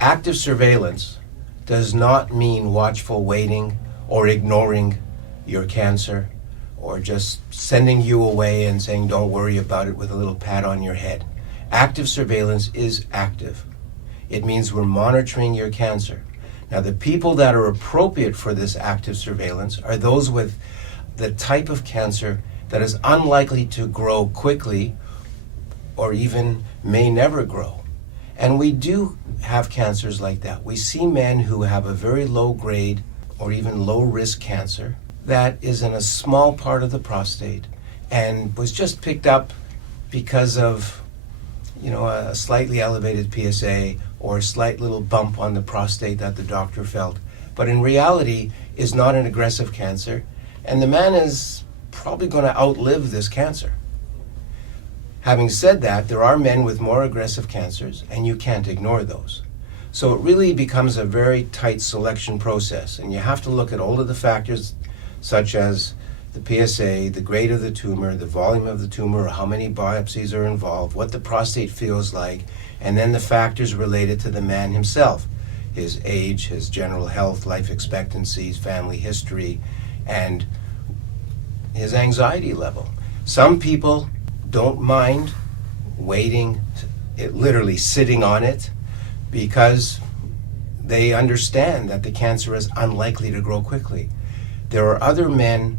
Active surveillance does not mean watchful waiting or ignoring your cancer or just sending you away and saying don't worry about it with a little pat on your head. Active surveillance is active. It means we're monitoring your cancer. Now, the people that are appropriate for this active surveillance are those with the type of cancer that is unlikely to grow quickly or even may never grow. And we do have cancers like that. We see men who have a very low grade or even low risk cancer that is in a small part of the prostate and was just picked up because of a slightly elevated PSA or a slight little bump on the prostate that the doctor felt. But in reality is not an aggressive cancer, and the man is probably going to outlive this cancer. Having said that, there are men with more aggressive cancers, and you can't ignore those. So it really becomes a very tight selection process, and you have to look at all of the factors such as the PSA, the grade of the tumor, the volume of the tumor, how many biopsies are involved, what the prostate feels like, and then the factors related to the man himself, his age, his general health, life expectancy, family history, and his anxiety level. Some people don't mind waiting, literally sitting on it, because they understand that the cancer is unlikely to grow quickly. There are other men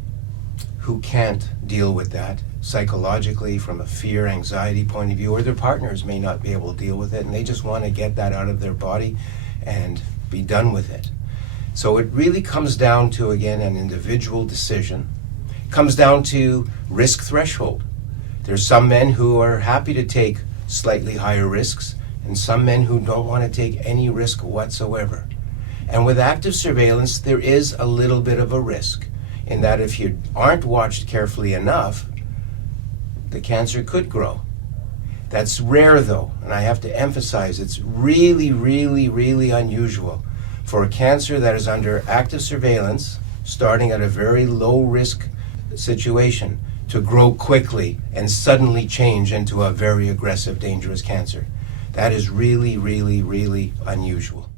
who can't deal with that psychologically from a fear, anxiety point of view, or their partners may not be able to deal with it, and they just want to get that out of their body and be done with it. So it really comes down to, again, an individual decision. It comes down to risk threshold. There's some men who are happy to take slightly higher risks, and some men who don't want to take any risk whatsoever. And with active surveillance, there is a little bit of a risk in that if you aren't watched carefully enough, the cancer could grow. That's rare though, and I have to emphasize it's really, really, really unusual for a cancer that is under active surveillance, starting at a very low risk situation, to grow quickly and suddenly change into a very aggressive, dangerous cancer. That is really, really, really unusual.